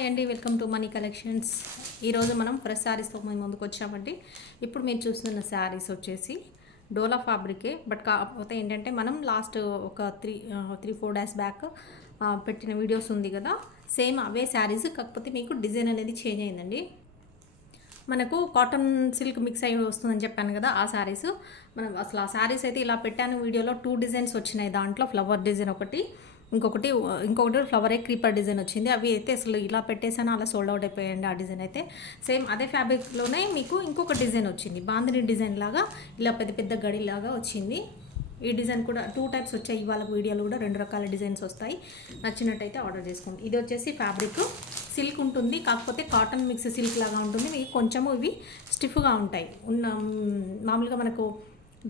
Hi అండి, welcome to money collections. ఈరోజు మనం ఫ్రెష్ శారీస్తో మేము ముందుకు వచ్చామండి. ఇప్పుడు మీరు చూస్తున్న శారీస్ వచ్చేసి డోలా ఫ్యాబ్రికే. బట్ కాకపోతే ఏంటంటే మనం లాస్ట్ ఒక త్రీ ఫోర్ డేస్ బ్యాక్ పెట్టిన వీడియోస్ ఉంది కదా, సేమ్ అవే శారీస్, కాకపోతే మీకు డిజైన్ అనేది చేంజ్ అయిందండి. మనకు కాటన్ సిల్క్ మిక్స్ అయ్యి వస్తుందని చెప్పాను కదా, ఆ శారీస్. మనం అసలు ఆ శారీస్ అయితే ఇలా పెట్టాను వీడియోలో. 2 డిజైన్స్ వచ్చినాయి. దాంట్లో ఫ్లవర్ డిజైన్ ఒకటి, ఇంకొకటి ఫ్లవరే క్రీపర్ డిజైన్ వచ్చింది. అవి అయితే అసలు ఇలా పెట్టేసాను, అలా సోల్డ్ అవుట్ అయిపోయాయండి. ఆ డిజైన్ అయితే సేమ్ అదే ఫ్యాబ్రిక్లోనే మీకు ఇంకొక డిజైన్ వచ్చింది, బాందిని డిజైన్ లాగా, ఇలా పెద్ద పెద్ద గడిలాగా వచ్చింది. ఈ డిజైన్ కూడా 2 టైప్స్ వచ్చాయి. ఇవాళ వీడియోలో కూడా 2 రకాల డిజైన్స్ వస్తాయి. నచ్చినట్టయితే ఆర్డర్ చేసుకోండి. ఇది వచ్చేసి ఫ్యాబ్రిక్ సిల్క్ ఉంటుంది, కాకపోతే కాటన్ మిక్స్ సిల్క్ లాగా ఉంటుంది. మీకు కొంచెము ఇవి స్టిఫ్గా ఉంటాయి. మామూలుగా మనకు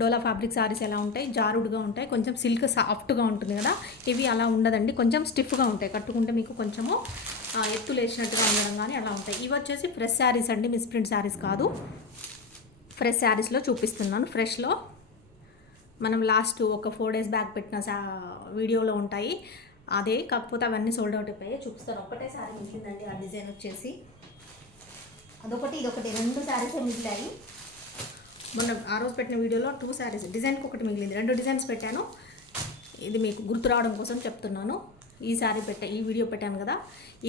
డోలా ఫ్యాబ్రిక్ శారీస్ ఎలా ఉంటాయి, జారుడుగా ఉంటాయి, కొంచెం సిల్క్ సాఫ్ట్గా ఉంటుంది కదా. ఇవి అలా ఉండదండి, కొంచెం స్టిఫ్గా ఉంటాయి. కట్టుకుంటే మీకు కొంచెము ఎత్తు లేచినట్టుగా ఉండడం కానీ అలా ఉంటాయి. ఇవి వచ్చేసి ఫ్రెష్ శారీస్ అండి, మిస్ప్రింట్ శారీస్ కాదు. ఫ్రెష్ శారీస్లో చూపిస్తున్నాను. ఫ్రెష్లో మనం లాస్ట్ ఒక 4 డేస్ బ్యాక్ పెట్టిన వీడియోలో ఉంటాయి అదే, కాకపోతే అవన్నీ సోల్డ్ అవుట్ అయిపోయాయి. చూపిస్తాను. ఒకటే శారీ మిగిలిందండి. ఆ డిజైన్ వచ్చేసి అదొకటి ఇదొకటి 2 శారీసే మిగిలాయి. మొన్న ఆ రోజు పెట్టిన వీడియోలో 2 శారీస్, డిజైన్కి ఒకటి మిగిలింది. 2 డిజైన్స్ పెట్టాను. ఇది మీకు గుర్తు రావడం కోసం చెప్తున్నాను. ఈ వీడియో పెట్టాను కదా,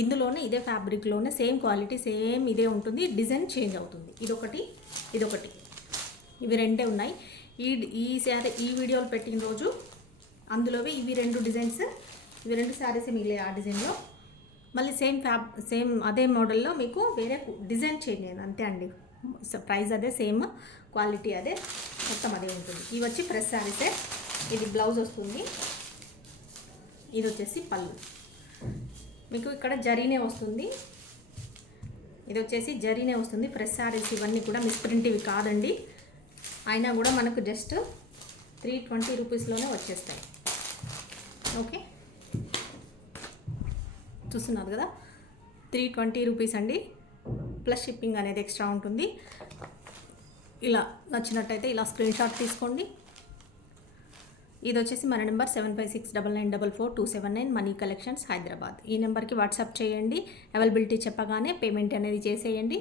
ఇందులోనే ఇదే ఫ్యాబ్రిక్లోనే సేమ్ క్వాలిటీ సేమ్ ఇదే ఉంటుంది, డిజైన్ చేంజ్ అవుతుంది. ఇదొకటి ఇవి 2 ఉన్నాయి. ఈ వీడియోలు పెట్టిన రోజు అందులోవి ఇవి 2 డిజైన్స్, ఇవి 2 శారీస్ మిగిలాయి. ఆ డిజైన్లో మళ్ళీ సేమ్ అదే మోడల్లో మీకు వేరే డిజైన్ చేంజ్ అయింది, అంతే అండి. ప్రైస్ అదే, సేమ్ క్వాలిటీ అదే, మొత్తం అదే ఉంటుంది. ఇవి వచ్చి ఫ్రెష్ శారీసే. ఇది బ్లౌజ్ వస్తుంది, ఇది వచ్చేసి పళ్ళు. మీకు ఇక్కడ జరీనే వస్తుంది, ఇది వచ్చేసి జరీనే వస్తుంది. ఫ్రెష్ శారీస్ ఇవన్నీ కూడా మిస్ప్రింట్ ఇవి కాదండి. అయినా కూడా మనకు జస్ట్ 320 రూపీస్లోనే వచ్చేస్తాయి. ఓకే, చూస్తున్నారు కదా, 320 రూపీస్ అండి. ప్లస్ షిప్పింగ్ అనేది ఎక్స్ట్రా ఉంటుంది. ఇలా నచ్చినట్టయితే ఇలా స్క్రీన్ షాట్ తీసుకోండి. ఇది వచ్చేసి మన నెంబర్ 7569944279 మనీ కలెక్షన్స్ హైదరాబాద్. ఈ నెంబర్కి వాట్సాప్ చేయండి. అవైలబిలిటీ చెప్పగానే పేమెంట్ అనేది చేసేయండి.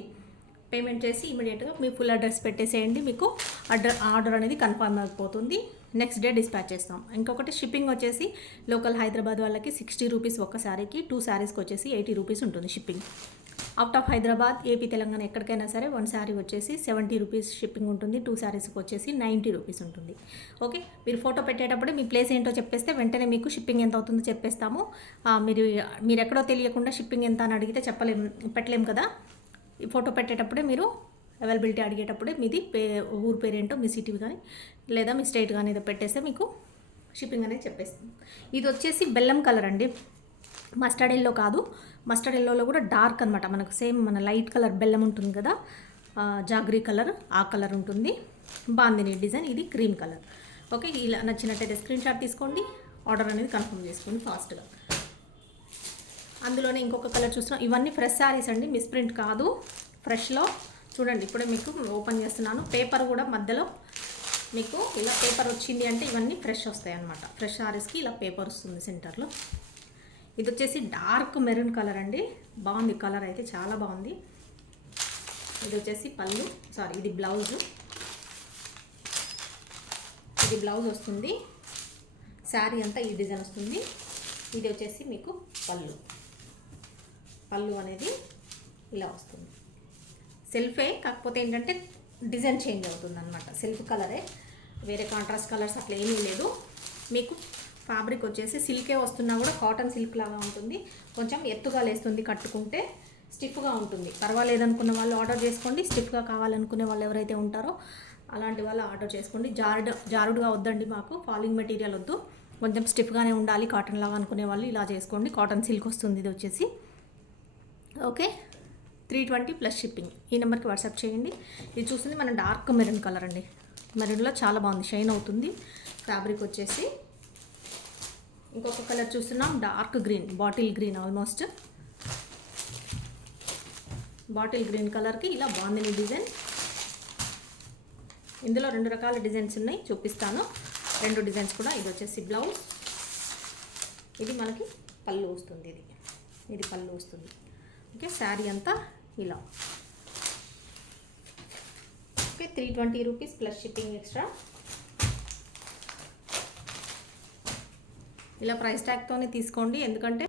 పేమెంట్ చేసి ఇమీడియట్గా మీ ఫుల్ అడ్రస్ పెట్టేసేయండి. మీకు ఆర్డర్ అనేది కన్ఫర్మ్ అయిపోతుంది. నెక్స్ట్ డే డిస్పాచ్ చేస్తాం. ఇంకొకటి షిప్పింగ్ వచ్చేసి లోకల్ హైదరాబాద్ వాళ్ళకి 60 రూపీస్ ఒక్క శారీకి, 2 శారీస్కి వచ్చేసి 80 రూపీస్ ఉంటుంది shipping. Out of Hyderabad, AP, Telangana ఎక్కడికైనా సరే 1 శారీ వచ్చేసి 70 రూపీస్ షిప్పింగ్ ఉంటుంది. 2 శారీస్కి వచ్చేసి 90 రూపీస్ ఉంటుంది. ఓకే, మీరు ఫోటో పెట్టేటప్పుడు మీ ప్లేస్ ఏంటో చెప్పేస్తే వెంటనే మీకు షిప్పింగ్ ఎంత అవుతుందో చెప్పేస్తాము. మీరు ఎక్కడో తెలియకుండా షిప్పింగ్ ఎంత అని అడిగితే పెట్టలేము కదా. ఈ ఫోటో పెట్టేటప్పుడే మీరు అవైలబిలిటీ అడిగేటప్పుడే మీది ఊరు పేరేంటో, మీ సిటీ కానీ లేదా మీ స్టేట్ కానీ ఏదో పెట్టేస్తే మీకు షిప్పింగ్ అనేది చెప్పేస్తుంది. ఇది వచ్చేసి బెల్లం కలర్ అండి, మస్టర్డ్ ఎల్లో కాదు. మస్టర్డ్ ఎల్లోలో కూడా డార్క్ అనమాట. మనకు సేమ్ మన లైట్ కలర్ బెల్లం ఉంటుంది కదా, జాగ్రీ కలర్, ఆ కలర్ ఉంటుంది. బాందిని డిజైన్, ఇది క్రీమ్ కలర్. ఓకే, ఇలా నచ్చినట్టయితే స్క్రీన్ షాట్ తీసుకోండి, ఆర్డర్ అనేది కన్ఫర్మ్ చేసుకోండి ఫాస్ట్గా. అందులోనే ఇంకొక కలర్ చూస్తున్నాం. ఇవన్నీ ఫ్రెష్ శారీస్ అండి, మిస్ప్రింట్ కాదు. ఫ్రెష్లో చూడండి, ఇప్పుడే మీకు ఓపెన్ చేస్తున్నాను. పేపర్ కూడా మధ్యలో మీకు ఇలా పేపర్ వచ్చింది అంటే ఇవన్నీ ఫ్రెష్ వస్తాయి అన్నమాట. ఫ్రెష్ శారీస్కి ఇలా పేపర్ వస్తుంది సెంటర్లో. ఇది వచ్చేసి డార్క్ మెరూన్ కలర్ అండి, బాగుంది కలర్ అయితే, చాలా బాగుంది. ఇది వచ్చేసి పళ్ళు, ఇది బ్లౌజు. ఇది బ్లౌజ్ వస్తుంది, శారీ అంతా ఈ డిజైన్ వస్తుంది. ఇది వచ్చేసి మీకు పళ్ళు అనేది ఇలా వస్తుంది. సెల్ఫే, కాకపోతే ఏంటంటే డిజైన్ చేంజ్ అవుతుంది అనమాట. సెల్ఫ్ కలరే, వేరే కాంట్రాస్ట్ కలర్స్ అట్లా ఏమీ లేదు. మీకు ఫ్యాబ్రిక్ వచ్చేసి సిల్కే వస్తున్నా కూడా కాటన్ సిల్క్ లాగా ఉంటుంది. కొంచెం ఎత్తుగా లేస్తుంది, కట్టుకుంటే స్టిఫ్గా ఉంటుంది. పర్వాలేదనుకున్న వాళ్ళు ఆర్డర్ చేసుకోండి. స్టిఫ్గా కావాలనుకునే వాళ్ళు ఎవరైతే ఉంటారో అలాంటి వాళ్ళు ఆర్డర్ చేసుకోండి. జారుడుగా వద్దండి, మాకు ఫాలింగ్ మెటీరియల్ వద్దు, కొంచెం స్టిఫ్గానే ఉండాలి కాటన్ లాగా అనుకునే వాళ్ళు ఇలా చేసుకోండి. కాటన్ సిల్క్ వస్తుంది ఇది వచ్చేసి. Okay, 320 plus shipping. ఈ నెంబర్కి వాట్సాప్ చేయండి. ఇది చూస్తుంది మన డార్క్ మెరూన్ కలర్ అండి. మెరూన్లో చాలా బాగుంది, షైన్ అవుతుంది. ఫ్యాబ్రిక్ వచ్చేసి ఇంకొక కలర్ చూస్తున్నాం, dark green, bottle green, almost bottle green కలర్కి ఇలా బాగుంది డిజైన్. ఇందులో 2 రకాల డిజైన్స్ ఉన్నాయి, చూపిస్తాను 2 డిజైన్స్ కూడా. ఇది వచ్చేసి బ్లౌజ్, ఇది మనకి పళ్ళు వస్తుంది. ఇది పళ్ళు వస్తుంది. ఓకే, శారీ అంతా ఇలా. Okay, 320 rupees plus shipping extra. ఇలా ప్రైస్ ట్యాగ్తోనే తీసుకోండి, ఎందుకంటే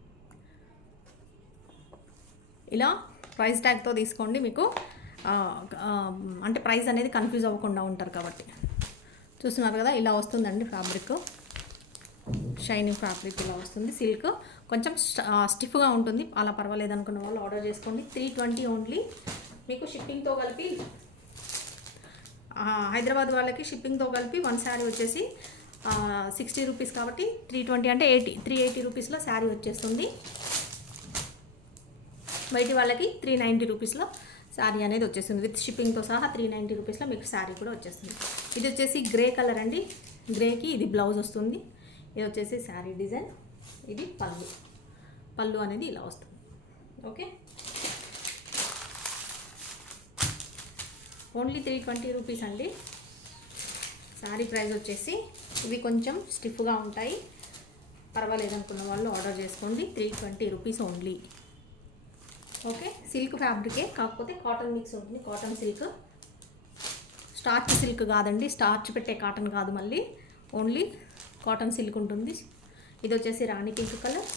ఇలా ప్రైస్ ట్యాగ్తో తీసుకోండి, మీకు అంటే ప్రైస్ అనేది కన్ఫ్యూజ్ అవ్వకుండా ఉంటారు కాబట్టి. చూస్తున్నారు కదా, ఇలా వస్తుందండి ఫ్యాబ్రిక్, షైనింగ్ ఫ్యాబ్రిక్ ఇలా వస్తుంది. సిల్క్ కొంచెం స్టిఫ్గా ఉంటుంది, అలా పర్వాలేదు అనుకున్న వాళ్ళు ఆర్డర్ చేసుకోండి. 320 ఓన్లీ. మీకు షిప్పింగ్తో కలిపి హైదరాబాద్ వాళ్ళకి షిప్పింగ్తో కలిపి వన్ శారీ వచ్చేసి 60 రూపీస్ కాబట్టి 320 అంటే 380 రూపీస్లో శారీ వచ్చేస్తుంది. బయట వాళ్ళకి 390 రూపీస్లో శారీ అనేది వచ్చేస్తుంది. విత్ షిప్పింగ్తో సహా 390 రూపీస్లో మీకు శారీ కూడా వచ్చేస్తుంది. ఇది వచ్చేసి గ్రే కలర్ అండి, గ్రేకి ఇది బ్లౌజ్ వస్తుంది. ఇది వచ్చేసి శారీ డిజైన్, ఇది పళ్ళు అనేది ఇలా వస్తుంది. ఓకే, ఓన్లీ 320 రూపీస్ అండి శారీ ప్రైస్ వచ్చేసి. ఇవి కొంచెం స్టిఫ్గా ఉంటాయి, పర్వాలేదు అనుకున్న వాళ్ళు ఆర్డర్ చేసుకోండి. 320 రూపీస్ ఓన్లీ. ఓకే, సిల్క్ ఫ్యాబ్రికే, కాకపోతే కాటన్ మిక్స్ ఉంటుంది. కాటన్ సిల్క్, స్టార్చ్ సిల్క్ కాదండి, స్టార్చ్ పెట్టే కాటన్ కాదు, మళ్ళీ ఓన్లీ కాటన్ సిల్క్ ఉంటుంది. ఇది వచ్చేసి రాణి పింక్ కలర్,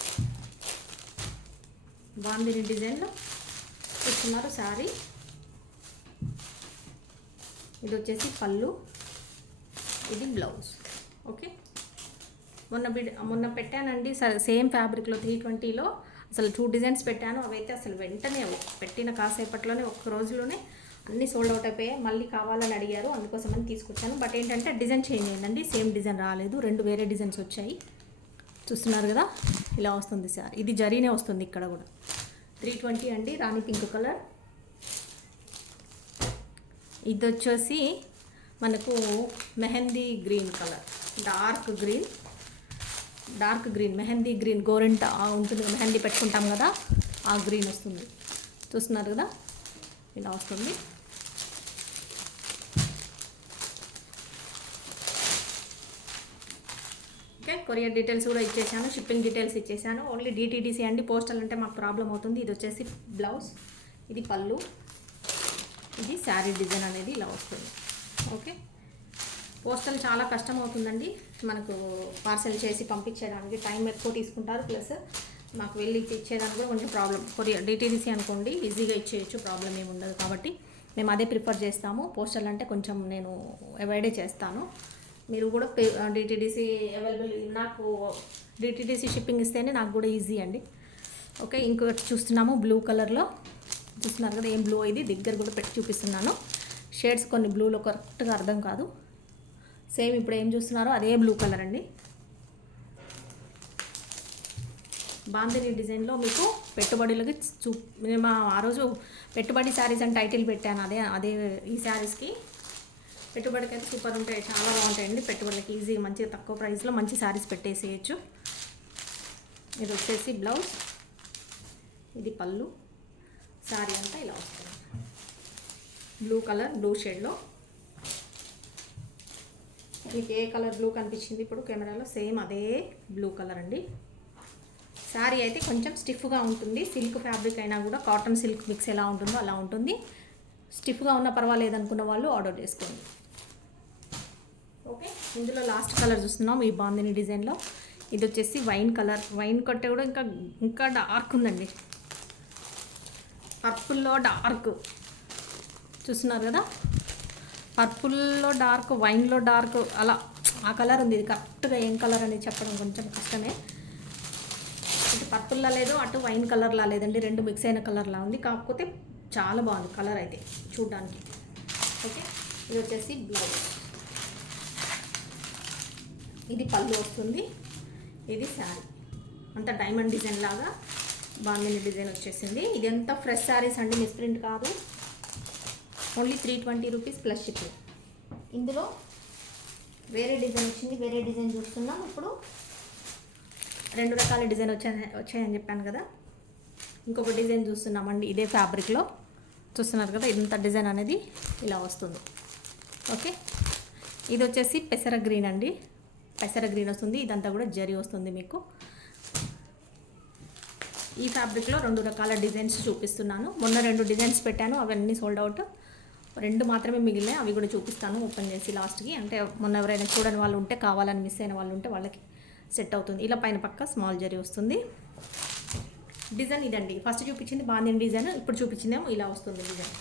బాందిని డిజైన్లో ఇస్తున్నారు శారీ. ఇది వచ్చేసి పళ్ళు, ఇది బ్లౌజ్. ఓకే, మొన్న పెట్టానండి సేమ్ ఫ్యాబ్రిక్లో 320లో అసలు 2 డిజైన్స్ పెట్టాను. అవైతే అసలు వెంటనే పెట్టిన కాసేపట్లోనే ఒక్క రోజులోనే అన్నీ సోల్డ్ అవుట్ అయిపోయాయి. మళ్ళీ కావాలని అడిగారు, అందుకోసమని తీసుకొచ్చాను. బట్ ఏంటంటే డిజైన్ చేంజ్ అయిందండి, సేమ్ డిజైన్ రాలేదు, 2 వేరే డిజైన్స్ వచ్చాయి. చూస్తున్నారు కదా, ఇలా వస్తుంది సార్. ఇది జరీనే వస్తుంది ఇక్కడ కూడా. 320 అండి, రాణి పింక్ కలర్. ఇది వచ్చేసి మనకు mehndi green colour, dark green mehndi green, గోరెంట ఉంటుంది, మెహందీ పెట్టుకుంటాం కదా, ఆ గ్రీన్ వస్తుంది. చూస్తున్నారు కదా, ఇలా వస్తుంది. ఓకే, కొరియర్ డీటెయిల్స్ కూడా ఇచ్చేసాను, షిప్పింగ్ డీటెయిల్స్ ఇచ్చేసాను. ఓన్లీ DTDC అండి, పోస్టల్ అంటే మాకు ప్రాబ్లం అవుతుంది. ఇది వచ్చేసి బ్లౌజ్, ఇది పళ్ళు, ఇది శారీ డిజైన్ అనేది ఇలా వస్తుంది. ఓకే, పోస్టల్ చాలా కష్టం అవుతుందండి మనకు, పార్సెల్ చేసి పంపించేయడానికి టైం ఎక్కువ తీసుకుంటారు, ప్లస్ మాకు వెళ్ళి ఇచ్చేదానికి కూడా కొంచెం ప్రాబ్లం. కొరియర్ DTDC అనుకోండి ఈజీగా ఇచ్చేయచ్చు, ప్రాబ్లం ఏమి ఉండదు. కాబట్టి మేము అదే ప్రిఫర్ చేస్తాము. పోస్టల్ అంటే కొంచెం నేను అవాయిడే చేస్తాను. మీరు కూడా DTDC అవైలబుల్, నాకు DTDC షిప్పింగ్ ఇస్తేనే నాకు కూడా ఈజీ అండి. ఓకే, ఇంకొకటి చూస్తున్నాము బ్లూ కలర్లో. చూస్తున్నారు కదా, ఏం బ్లూ, ఇది దగ్గర కూడా పెట్టి చూపిస్తున్నాను. షేడ్స్ కొన్ని బ్లూలో కరెక్ట్గా అర్థం కాదు. సేమ్ ఇప్పుడు ఏం చూస్తున్నారో అదే బ్లూ కలర్ అండి. బాందిని డిజైన్లో మీకు పెట్టుబడులకి మేము ఆ రోజు పెట్టుబడి శారీస్ అని టైటిల్ పెట్టాను, అదే ఈ శారీస్కి పెట్టుబడికి అయితే సూపర్ ఉంటాయి, చాలా బాగుంటాయండి. పెట్టుబడులకి ఈజీ, మంచిగా తక్కువ ప్రైస్లో మంచి శారీస్ పెట్టేసేయచ్చు. ఇది వచ్చేసి బ్లౌజ్, ఇది పళ్ళు, శారీ అంతా ఇలా వస్తుంది. బ్లూ కలర్, బ్లూ షేడ్లో. మీకు ఏ కలర్ బ్లూ కనిపించింది ఇప్పుడు కెమెరాలో, సేమ్ అదే బ్లూ కలర్ అండి. శారీ అయితే కొంచెం స్టిఫ్గా ఉంటుంది, సిల్క్ ఫ్యాబ్రిక్ అయినా కూడా కాటన్ సిల్క్ మిక్స్ ఎలా ఉంటుందో అలా ఉంటుంది. స్టిఫ్గా ఉన్న పర్వాలేదు అనుకున్న వాళ్ళు ఆర్డర్ చేసుకోండి. ఓకే, ఇందులో లాస్ట్ కలర్ చూస్తున్నాం ఈ బాందిని డిజైన్లో. ఇది వచ్చేసి వైన్ కలర్, వైన్ కట్టే కూడా ఇంకా డార్క్ ఉందండి, పర్పుల్లో డార్క్. చూస్తున్నారు కదా, పర్పుల్లో డార్క్, వైన్లో డార్క్, అలా ఆ కలర్ ఉంది. ఇది కరెక్ట్గా ఏం కలర్ అనేది చెప్పడం కొంచెం కష్టమే. ఇటు పర్పుల్లా లేదు, అటు వైన్ కలర్లా లేదండి, 2 మిక్స్ అయిన కలర్లా ఉంది. కాకపోతే చాలా బాగుంది కలర్ అయితే చూడడానికి. ఓకే, ఇది వచ్చేసి బ్లౌజ్, ఇది పళ్ళు వస్తుంది, ఇది శారీ అంతా డైమండ్ డిజైన్ లాగా బాందిని డిజైన్ వచ్చేసింది. ఇది అంతా ఫ్రెష్ శారీస్ అండి, మిస్ప్రింట్ కాదు. Only 320 rupees plus shipping. ఇందులో వేరే డిజైన్ వచ్చింది, వేరే డిజైన్ చూస్తున్నాం ఇప్పుడు. 2 రకాల డిజైన్ వచ్చాయని చెప్పాను కదా, ఇంకొక డిజైన్ చూస్తున్నామండి ఇదే ఫ్యాబ్రిక్లో. చూస్తున్నారు కదా, ఇంత డిజైన్ అనేది ఇలా వస్తుంది. ఓకే, ఇది వచ్చేసి పెసర గ్రీన్ అండి, పెసర గ్రీన్ వస్తుంది. ఇదంతా కూడా జరీ వస్తుంది మీకు. ఈ ఫ్యాబ్రిక్లో 2 రకాల డిజైన్స్ చూపిస్తున్నాను. మొన్న 2 డిజైన్స్ పెట్టాను, అవన్నీ సోల్డ్ అవుట్. 2 మాత్రమే మిగిలినాయి, అవి కూడా చూపిస్తాను ఓపెన్ చేసి లాస్ట్కి. అంటే మొన్న ఎవరైనా చూడని వాళ్ళు ఉంటే, కావాలని మిస్ అయిన వాళ్ళు ఉంటే వాళ్ళకి సెట్ అవుతుంది. ఇలా పైన పక్క స్మాల్ జరీ వస్తుంది. డిజైన్ ఇదండి. ఫస్ట్ చూపించింది బాందిని డిజైన్, ఇప్పుడు చూపించిందేమో ఇలా వస్తుంది డిజైన్.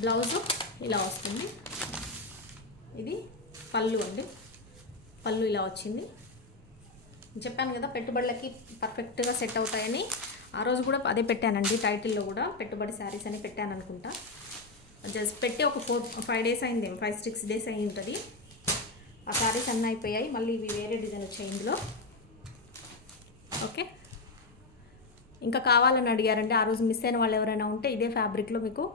బ్లౌజు ఇలా వస్తుంది. ఇది పళ్ళు అండి. పళ్ళు ఇలా వచ్చింది. చెప్పాను కదా పెట్టుబడులకి పర్ఫెక్ట్గా సెట్ అవుతాయని. ఆ రోజు కూడా అదే పెట్టానండి, టైటిల్లో కూడా పెట్టుబడి శారీస్ అని పెట్టాను అనుకుంటా. జస్ట్ పెట్టి ఒక 4-5 డేస్ అయింది, 5-6 డేస్ అయి ఉంటుంది. ఆ శారీస్ అన్నీ అయిపోయాయి. మళ్ళీ ఇవి వేరే డిజైన్ వచ్చాయి ఇందులో. ఓకే, ఇంకా కావాలని అడిగారంటే ఆ రోజు మిస్ అయిన వాళ్ళు ఎవరైనా ఉంటే, ఇదే ఫ్యాబ్రిక్లో మీకు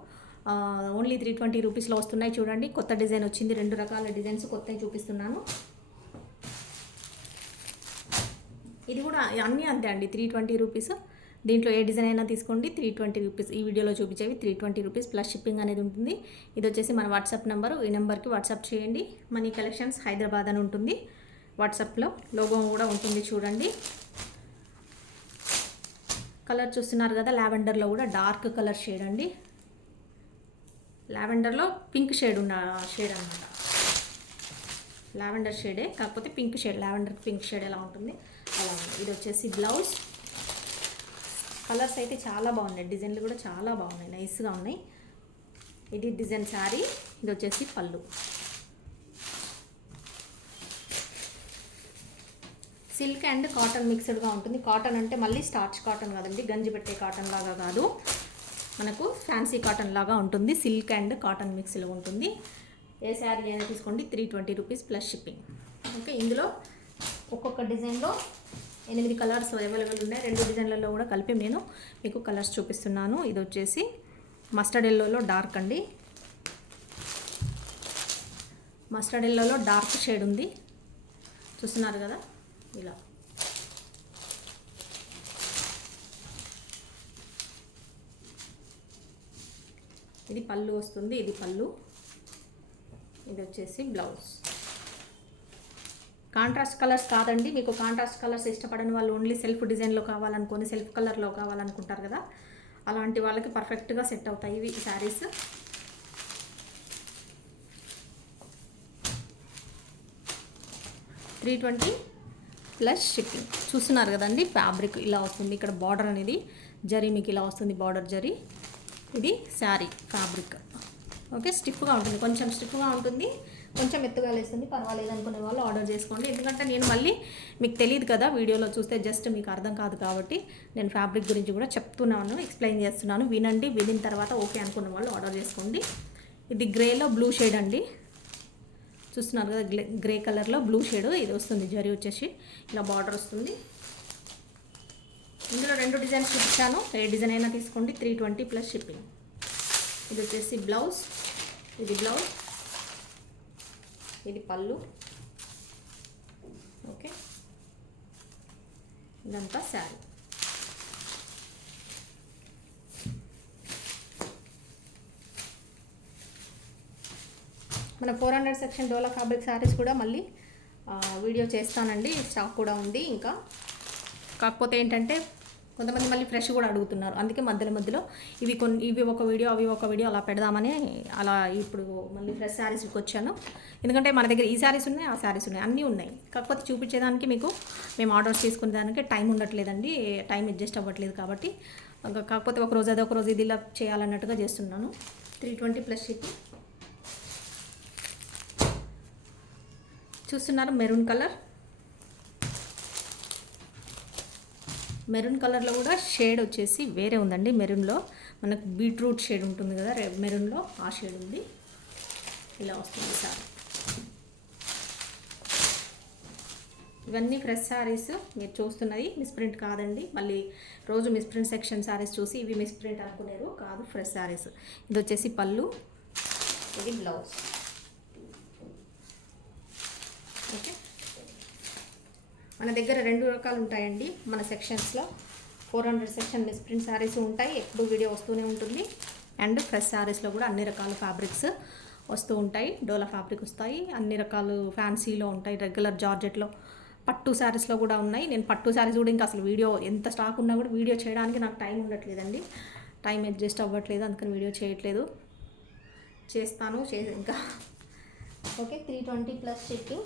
ఓన్లీ 320 రూపీస్లో వస్తున్నాయి. చూడండి, కొత్త డిజైన్ వచ్చింది. 2 రకాల డిజైన్స్ కొత్తవి చూపిస్తున్నాను. ఇది కూడా అన్నీ అంతే అండి, 320 రూపీస్. దీంట్లో ఏ డిజైన్ అయినా తీసుకోండి, 320 రూపీస్. ఈ వీడియోలో చూపించేవి 320 రూపీస్ ప్లస్ షిప్పింగ్ అనేది ఉంటుంది. ఇది వచ్చేసి మన వాట్సాప్ నెంబరు. ఈ నెంబర్కి వాట్సాప్ చేయండి. మనీ కలెక్షన్స్ హైదరాబాద్ అని ఉంటుంది వాట్సాప్లో. లోగో కూడా ఉంటుంది చూడండి. కలర్ చూస్తున్నారు కదా, లావెండర్లో కూడా డార్క్ కలర్ షేడ్ అండి. లావెండర్లో పింక్ షేడ్ ఉన్న షేడ్ అనమాట. లావెండర్ షేడే, కాకపోతే పింక్ షేడ్. లావెండర్కి పింక్ షేడ్ ఎలా ఉంటుంది అలా ఉంది. ఇది వచ్చేసి బ్లౌజ్. కలర్స్ అయితే చాలా బాగున్నాయి, డిజైన్లు కూడా చాలా బాగున్నాయి, నైస్గా ఉన్నాయి. ఇది డిజైన్ శారీ. ఇది వచ్చేసి పళ్ళు. సిల్క్ అండ్ కాటన్ మిక్స్డ్గా ఉంటుంది. కాటన్ అంటే మళ్ళీ స్టార్చ్ కాటన్ కాదండి, గంజి పెట్టే కాటన్ లాగా కాదు, మనకు ఫ్యాన్సీ కాటన్ లాగా ఉంటుంది. సిల్క్ అండ్ కాటన్ మిక్స్లో ఉంటుంది. ఏ శారీ అయినా తీసుకోండి, 320 రూపీస్ ప్లస్ షిప్పింగ్. ఓకే, ఇందులో ఒక్కొక్క డిజైన్లో 8 కలర్స్ అవైలబుల్ ఉన్నాయి. 2 డిజైన్లలో కూడా కలిపి నేను మీకు కలర్స్ చూపిస్తున్నాను. ఇది వచ్చేసి మస్టర్డ్ ఎల్లోలో డార్క్ అండి. మస్టర్డ్ ఎల్లోలో డార్క్ షేడ్ ఉంది, చూస్తున్నారు కదా ఇలా. ఇది పళ్ళు వస్తుంది. ఇది పళ్ళు. ఇది వచ్చేసి బ్లౌజ్. కాంట్రాస్ట్ కలర్స్ కాదండి, మీకు కాంట్రాస్ట్ కలర్స్ ఇష్టపడని వాళ్ళు ఓన్లీ సెల్ఫ్ డిజైన్లో కావాలనుకొని, సెల్ఫ్ కలర్లో కావాలనుకుంటారు కదా, అలాంటి వాళ్ళకి పర్ఫెక్ట్గా సెట్ అవుతాయి ఇవి శారీస్. $320 plus shipping. చూస్తున్నారు కదండి, ఫ్యాబ్రిక్ ఇలా వస్తుంది. ఇక్కడ బార్డర్ అనేది జరీ మీకు ఇలా వస్తుంది, బార్డర్ జరీ. ఇది శారీ ఫ్యాబ్రిక్. ఓకే, స్టిఫ్గా ఉంటుంది, కొంచెం స్టిఫ్గా ఉంటుంది, కొంచెం ఎత్తుగా లేస్తుంది. పర్వాలేదు అనుకునే వాళ్ళు ఆర్డర్ చేసుకోండి. ఎందుకంటే నేను మళ్ళీ మీకు తెలియదు కదా, వీడియోలో చూస్తే జస్ట్ మీకు అర్థం కాదు కాబట్టి నేను ఫ్యాబ్రిక్ గురించి కూడా చెప్తున్నాను, ఎక్స్ప్లెయిన్ చేస్తున్నాను. వినండి, వినిన తర్వాత ఓకే అనుకున్న వాళ్ళు ఆర్డర్ చేసుకోండి. ఇది గ్రేలో బ్లూ షేడ్ అండి. చూస్తున్నారు కదా, గ్రే కలర్లో బ్లూ షేడ్ ఇది వస్తుంది. జరీ వచ్చేసి ఇలా బార్డర్ వస్తుంది. ఇందులో 2 డిజైన్స్ చూపించాను, ఏ డిజైన్ అయినా తీసుకోండి, 320 ప్లస్ షిప్పింగ్. ఇది వచ్చేసి బ్లౌజ్. ఇది బ్లౌజ్. ఇది పళ్ళు. ఓకే, ఇదంతా శారీ. మన 400 సెక్షన్ డోలా ఫ్యాబ్రిక్ శారీస్ కూడా మళ్ళీ వీడియో చేస్తానండి, స్టాక్ కూడా ఉంది ఇంకా. కాకపోతే ఏంటంటే కొంతమంది మళ్ళీ ఫ్రెష్ కూడా అడుగుతున్నారు, అందుకే మధ్యలో ఇవి ఒక వీడియో అవి ఒక వీడియో అలా పెడదామని అలా ఇప్పుడు మళ్ళీ ఫ్రెష్ శారీస్కి వచ్చాను. ఎందుకంటే మన దగ్గర ఈ శారీస్ ఉన్నాయి, ఆ శారీస్ ఉన్నాయి, అన్నీ ఉన్నాయి. కాకపోతే చూపించేదానికి మీకు మేము ఆర్డర్స్ తీసుకునే దానికి టైం ఉండట్లేదండి, టైం అడ్జస్ట్ అవ్వట్లేదు కాబట్టి. కాకపోతే ఒకరోజు అది ఒకరోజు ఇది ఇలా చేయాలన్నట్టుగా చేస్తున్నాను. 320 ప్లస్ షిప్పింగ్. చూస్తున్నారు మెరూన్ కలర్. మెరూన్ కలర్లో కూడా షేడ్ వచ్చేసి వేరే ఉందండి. మెరూన్లో మనకు బీట్రూట్ షేడ్ ఉంటుంది కదా, మెరూన్లో ఆ షేడ్ ఉంది. ఇలా వస్తుంది సార్. ఇవన్నీ ఫ్రెష్ శారీస్ మీరు చూస్తున్నది మిస్ప్రింట్ కాదండి. మళ్ళీ రోజు మిస్ప్రింట్ సెక్షన్ శారీస్ చూసి ఇవి మిస్ప్రింట్ అనుకునేరు కాదు, ఫ్రెష్ శారీస్. ఇది వచ్చేసి పళ్ళు, ఇది బ్లౌజ్. ఓకే, మన దగ్గర 2 రకాలు ఉంటాయండి మన సెక్షన్స్లో. 400 సెక్షన్ మిస్ప్రింట్ శారీస్ ఉంటాయి, ఎప్పుడు వీడియో వస్తూనే ఉంటుంది. అండ్ ఫ్రెష్ శారీస్లో కూడా అన్ని రకాల ఫ్యాబ్రిక్స్ వస్తూ ఉంటాయి. డోలా ఫ్యాబ్రిక్ వస్తాయి, అన్ని రకాలు ఫ్యాన్సీలో ఉంటాయి, రెగ్యులర్ జార్జెట్లో, పట్టు శారీస్లో కూడా ఉన్నాయి. నేను పట్టు శారీస్ కూడా ఇంకా అసలు వీడియో ఎంత స్టాక్ ఉన్నా కూడా వీడియో చేయడానికి నాకు టైం ఉండట్లేదండి. టైం అడ్జస్ట్ అవ్వట్లేదు, అందుకని వీడియో చేయట్లేదు. చేస్తాను ఇంకా. Okay, 320 plus shipping.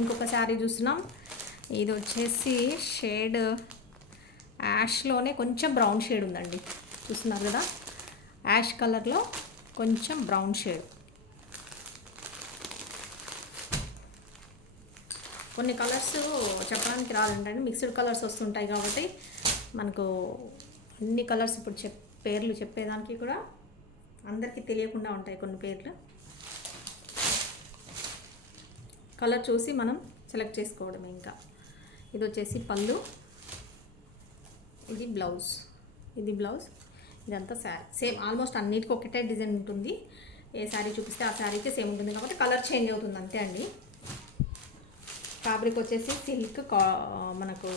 ఇంకొక శారీ చూస్తున్నాం. ఇది వచ్చేసి షేడ్ యాష్లోనే కొంచెం బ్రౌన్ షేడ్ ఉందండి. చూస్తున్నారు కదా, యాష్ కలర్లో కొంచెం బ్రౌన్ షేడ్. కొన్ని కలర్స్ చెప్పడానికి రాదండి, మిక్స్డ్ కలర్స్ వస్తుంటాయి కాబట్టి మనకు అన్ని కలర్స్ ఇప్పుడు పేర్లు చెప్పేదానికి కూడా అందరికీ తెలియకుండా ఉంటాయి కొన్ని పేర్లు. కలర్ చూసి మనం సెలెక్ట్ చేసుకోవడమే. ఇంకా ఇది వచ్చేసి పళ్ళు, ఇది బ్లౌజ్, ఇదంతా శారీ. సేమ్ ఆల్మోస్ట్ అన్నిటికీ ఒకటే డిజైన్ ఉంటుంది. ఏ శారీ చూపిస్తే ఆ శారీకి సేమ్ ఉంటుంది కాబట్టి కలర్ చేంజ్ అవుతుంది అంతే అండి. ఫ్యాబ్రిక్ వచ్చేసి మనకు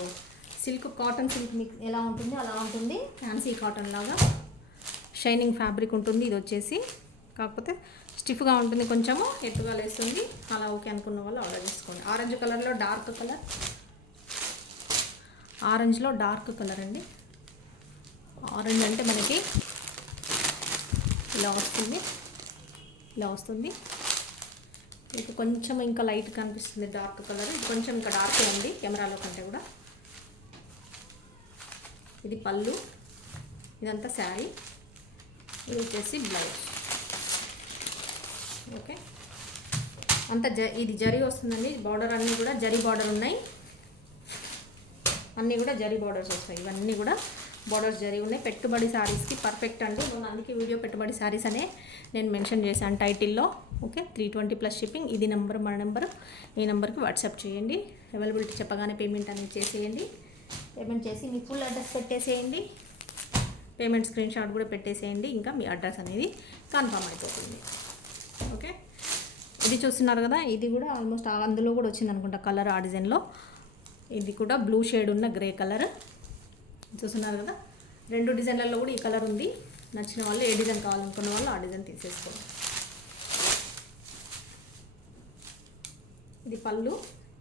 సిల్క్, కాటన్ సిల్క్ మిక్స్ ఎలా ఉంటుంది అలా ఉంటుంది. ఫ్యాన్సీ కాటన్ లాగా షైనింగ్ ఫ్యాబ్రిక్ ఉంటుంది. ఇది వచ్చేసి కాకపోతే స్టిఫ్గా ఉంటుంది, కొంచెము ఎత్తుగా లేస్తుంది. అలా ఓకే అనుకున్న వాళ్ళు ఆర్డర్ చేసుకోండి. ఆరెంజ్ కలర్లో డార్క్ కలర్, ఆరెంజ్లో డార్క్ కలర్ అండి. ఆరెంజ్ అంటే మనకి ఇలా వస్తుంది. ఇది కొంచెం ఇంకా లైట్ కనిపిస్తుంది డార్క్ కలర్. ఇది కొంచెం ఇంకా డార్క్ ఉంది కెమెరాలో కంటే కూడా. ఇది పళ్ళు, ఇదంతా శారీ. ఇది వచ్చేసి బ్లౌజ్. ఓకే, అంతా ఇది జరీ వస్తుందండి. బార్డర్ అన్నీ కూడా జరీ బార్డర్ ఉన్నాయి, అన్నీ కూడా జరీ బార్డర్స్ వస్తాయి. ఇవన్నీ కూడా బార్డర్స్ జరీ ఉన్నాయి. పెట్టుబడి శారీస్కి పర్ఫెక్ట్ అండి. అందుకే వీడియో పెట్టుబడి శారీస్ అనే నేను మెన్షన్ చేశాను టైటిల్లో. Okay, 320 plus shipping. ఇది నెంబర్, మన నెంబర్. ఈ నెంబర్కి వాట్సాప్ చేయండి. అవైలబిలిటీ చెప్పగానే పేమెంట్ అనేది చేసేయండి. పేమెంట్ చేసి మీ ఫుల్ అడ్రస్ పెట్టేసేయండి. పేమెంట్ స్క్రీన్ షాట్ కూడా పెట్టేసేయండి. ఇంకా మీ అడ్రస్ అనేది కన్ఫర్మ్ అయిపోతుంది. ఓకే, ఇది చూస్తున్నారు కదా, ఇది కూడా ఆల్మోస్ట్ అందులో కూడా వచ్చింది అనుకుంటా కలర్, ఆ డిజైన్లో. ఇది కూడా బ్లూ షేడ్ ఉన్న గ్రే కలర్ చూస్తున్నారు కదా. 2 డిజైన్లలో కూడా ఈ కలర్ ఉంది. నచ్చిన వాళ్ళు ఏ డిజైన్ కావాలనుకున్న వాళ్ళు ఆ డిజైన్ తీసేసుకోండి. ఇది పళ్ళు,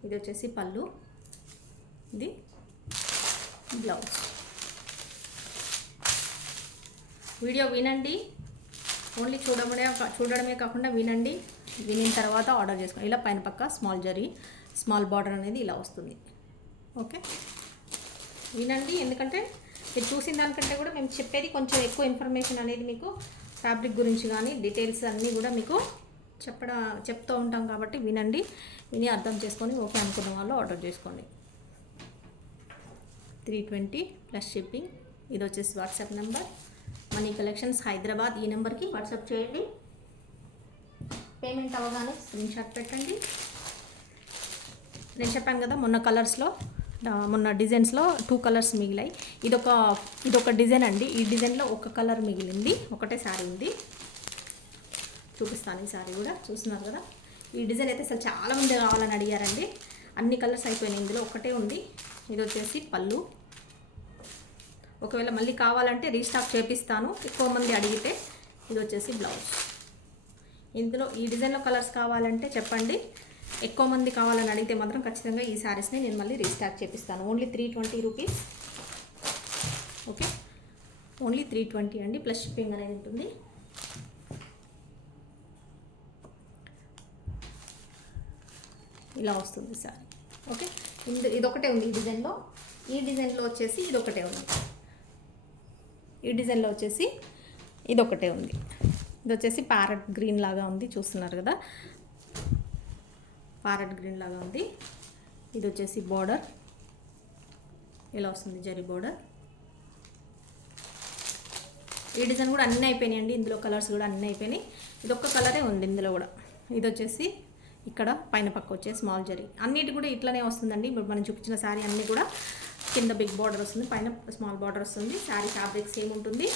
ఇది వచ్చేసి పళ్ళు, ఇది బ్లౌజ్. వీడియో వినండి, ఓన్లీ చూడడమే కాకుండా వినండి. వినిన తర్వాత ఆర్డర్ చేసుకోండి. ఇలా పైన పక్క స్మాల్ బార్డర్ అనేది ఇలా వస్తుంది. ఓకే, వినండి, ఎందుకంటే మీరు చూసిన దానికంటే కూడా మేము చెప్పేది కొంచెం ఎక్కువ ఇన్ఫర్మేషన్ అనేది మీకు ఫ్యాబ్రిక్ గురించి కానీ డీటెయిల్స్ అన్నీ కూడా మీకు చెప్తూ ఉంటాం కాబట్టి వినండి. విని అర్థం చేసుకొని ఓకే అనుకున్న వాళ్ళు ఆర్డర్ చేసుకోండి. 320 ప్లస్ షిప్పింగ్. ఇది వచ్చేసి WhatsApp number, money collections Hyderabad. ఈ నెంబర్కి వాట్సాప్ చేయండి. పేమెంట్ అవ్వగానే స్క్రీన్ షాట్ పెట్టండి. నేను చెప్పాను కదా, మొన్న డిజైన్స్లో 2 కలర్స్ మిగిలాయి. ఇదొక డిజైన్ అండి. ఈ డిజైన్లో ఒక కలర్ మిగిలింది, ఒకటే శారీ ఉంది. చూపిస్తాను ఈ శారీ కూడా. చూస్తున్నారు కదా, ఈ డిజైన్ అయితే అసలు చాలామంది కావాలని అడిగారండి. అన్ని కలర్స్ అయిపోయినాయి, ఇందులో ఒకటే ఉంది. ఇది వచ్చేసి పళ్ళు. ఒకవేళ మళ్ళీ కావాలంటే రీస్టాక్ చేపిస్తాను ఎక్కువ మంది అడిగితే. ఇది వచ్చేసి బ్లౌజ్. ఇందులో ఈ డిజైన్లో కలర్స్ కావాలంటే చెప్పండి. ఎక్కువ మంది కావాలని అడిగితే మాత్రం ఖచ్చితంగా ఈ శారీస్ని నేను మళ్ళీ రీస్టాక్ చేపిస్తాను. Only 320 rupees. ఓకే, ఓన్లీ 320 అండి. ప్లస్ షిప్పింగ్ అనేది ఉంటుంది. ఇలా వస్తుంది శారీ. ఓకే, ఇదొకటే ఉంది ఈ డిజైన్లో. ఈ డిజైన్లో వచ్చేసి ఇదొకటే ఉంది. ఈ డిజైన్లో వచ్చేసి ఇదొకటే ఉంది. ఇది వచ్చేసి ప్యారెట్ గ్రీన్ లాగా ఉంది. చూస్తున్నారు కదా, ప్యారెట్ గ్రీన్ లాగా ఉంది. ఇది వచ్చేసి బార్డర్ ఇలా వస్తుంది, జరీ బార్డర్. ఈ డిజైన్ కూడా అన్నీ అయిపోయినాయండి. ఇందులో కలర్స్ కూడా అన్నీ అయిపోయినాయి. ఇది ఒక్క కలరే ఉంది ఇందులో కూడా. ఇది వచ్చేసి ఇక్కడ పైన పక్క వచ్చే స్మాల్ జరీ. అన్నిటి కూడా ఇట్లానే వస్తుందండి. ఇప్పుడు మనం చూపించిన శారీ అన్నీ కూడా కింద బిగ్ బార్డర్ వస్తుంది, పైన స్మాల్ బార్డర్ వస్తుంది. శారీ ఫ్యాబ్రిక్ సేమ్ ఉంటుంది,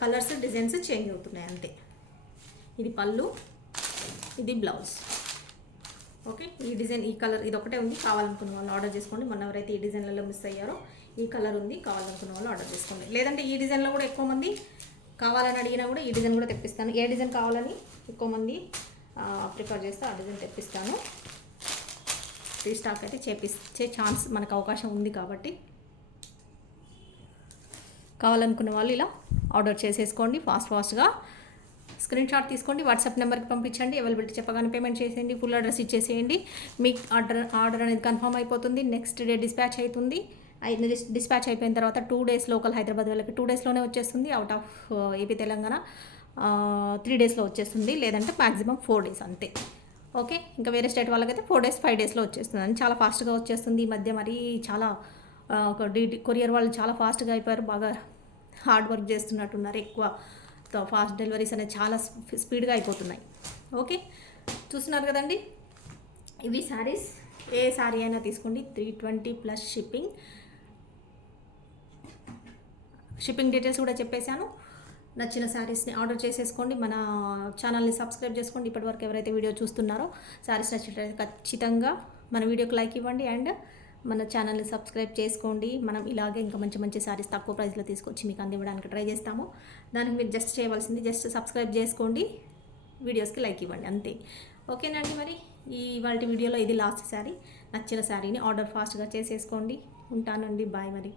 కలర్స్ డిజైన్స్ చేంజ్ అవుతున్నాయి అంతే. ఇది పళ్ళు, ఇది బ్లౌజ్. ఓకే, ఈ డిజైన్ ఈ కలర్ ఇది ఒకటే ఉంది. కావాలనుకున్న వాళ్ళు ఆర్డర్ చేసుకోండి. మొన్న ఎవరైతే ఈ డిజైన్లలో మిస్ అయ్యారో ఈ కలర్ ఉంది, కావాలనుకున్న వాళ్ళు ఆర్డర్ చేసుకోండి. లేదంటే ఈ డిజైన్లో కూడా ఎక్కువ మంది కావాలని అడిగినా కూడా ఈ డిజైన్ కూడా తెప్పిస్తాను. ఏ డిజైన్ కావాలని ఎక్కువ మంది ప్రిఫర్ చేస్తే ఆ డిజైన్ తెప్పిస్తాను. రీస్టాక్ అయితే చేపించే ఛాన్స్ మనకు అవకాశం ఉంది కాబట్టి కావాలనుకునే వాళ్ళు ఇలా ఆర్డర్ చేసేసుకోండి. ఫాస్ట్గా స్క్రీన్ షాట్ తీసుకోండి, వాట్సాప్ నెంబర్కి పంపించండి. అవైలబిలిటీ చెప్పగానే పేమెంట్ చేసేయండి, ఫుల్ అడ్రస్ ఇచ్చేసేయండి. మీకు ఆర్డర్ అనేది కన్ఫర్మ్ అయిపోతుంది. నెక్స్ట్ డే డిస్పాచ్ అవుతుంది. డిస్పాచ్ అయిపోయిన తర్వాత 2 days లోకల్ హైదరాబాద్ వాళ్ళకి 2 daysలోనే వచ్చేస్తుంది. అవుట్ ఆఫ్ ఏపీ తెలంగాణ 3 daysలో వచ్చేస్తుంది, లేదంటే మ్యాక్సిమం 4 days అంతే. ఓకే, ఇంకా వేరే స్టేట్ వాళ్ళకైతే 4 days 5 daysలో వచ్చేస్తుంది. అని చాలా ఫాస్ట్గా వచ్చేస్తుంది. ఈ మధ్య మరీ చాలా ఒక కొరియర్ వాళ్ళు చాలా ఫాస్ట్గా అయిపోయారు, బాగా హార్డ్ వర్క్ చేస్తున్నట్టున్నారు. ఎక్కువ ఫాస్ట్ డెలివరీస్ అనేది చాలా స్పీడ్గా అయిపోతున్నాయి. ఓకే, చూస్తున్నారు కదండి, ఇవి శారీస్. ఏ శారీ అయినా తీసుకోండి, 320+ షిప్పింగ్ డీటెయిల్స్ కూడా చెప్పేశాను. నచ్చిన శారీస్ని ఆర్డర్ చేసేసుకోండి. మన ఛానల్ని సబ్స్క్రైబ్ చేసుకోండి. ఇప్పటివరకు ఎవరైతే వీడియో చూస్తున్నారో శారీస్ నచ్చినట్లయితే ఖచ్చితంగా మన వీడియోకి లైక్ ఇవ్వండి అండ్ మన ఛానల్ని సబ్స్క్రైబ్ చేసుకోండి. మనం ఇలాగే ఇంకా మంచి మంచి శారీస్ తక్కువ ప్రైస్లో తీసుకొచ్చి మీకు అందివ్వడానికి ట్రై చేస్తాము. దానికి మీరు జస్ట్ చేయవలసింది జస్ట్ సబ్స్క్రైబ్ చేసుకోండి, వీడియోస్కి లైక్ ఇవ్వండి, అంతే. ఓకేనండి, మరి ఇవాళ వీడియోలో ఇది లాస్ట్ శారీ. నచ్చిన శారీని ఆర్డర్ ఫాస్ట్గా చేసేసుకోండి. ఉంటానండి, బాయ్ మరి.